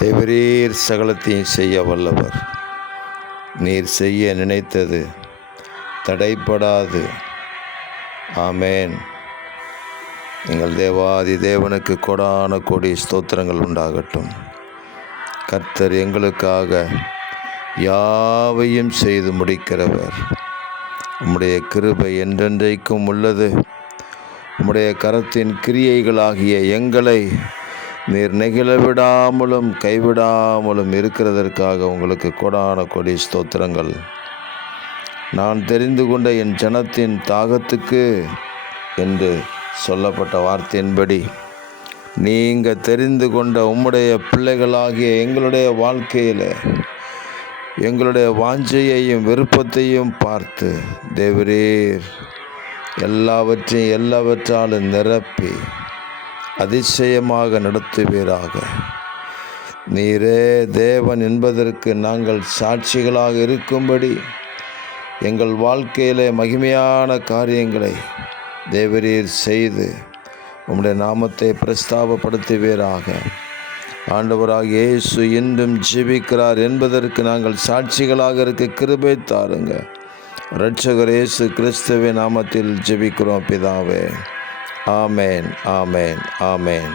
தேவரீர் சகலத்தையும் செய்ய வல்லவர். நீர் செய்ய நினைத்தது தடைப்படாது. ஆமேன். எங்கள் தேவாதி தேவனுக்கு கொடான கோடி ஸ்தோத்திரங்கள் உண்டாகட்டும். கர்த்தர் எங்களுக்காக யாவையும் செய்து முடிக்கிறவர். உம்முடைய கிருபை என்றென்றைக்கும் உள்ளது. உம்முடைய கரத்தின் கிரியைகளாகிய எங்களை நீர் நெகிழ விடாமலும் கைவிடாமலும் இருக்கிறதற்காக உங்களுக்கு கொடான கொடி ஸ்தோத்திரங்கள். நான் தெரிந்து கொண்ட என் ஜனத்தின் தாகத்துக்கு என்று சொல்லப்பட்ட வார்த்தையின்படி நீங்கள் தெரிந்து கொண்ட உம்முடைய பிள்ளைகளாகிய எங்களுடைய வாழ்க்கையில் எங்களுடைய வாஞ்சையையும் விருப்பத்தையும் பார்த்து தேவரீர் எல்லாவற்றாலும் நிரப்பி அதிசயமாக நடத்துவீராக. நீரே தேவன் என்பதற்கு நாங்கள் சாட்சிகளாக இருக்கும்படி எங்கள் வாழ்க்கையிலே மகிமையான காரியங்களை தேவரீர் செய்து உம்முடைய நாமத்தை பிரஸ்தாபப்படுத்துவீராக. ஆண்டவராக இயேசு இன்றும் ஜெபிக்கிறார் என்பதற்கு நாங்கள் சாட்சிகளாக இருக்க கிருபை தாருங்க. இரட்சகர் இயேசு கிறிஸ்துவின் நாமத்தில் ஜெபிக்கிறோம் பிதாவே. ஆமேன், ஆமேன், ஆமேன்.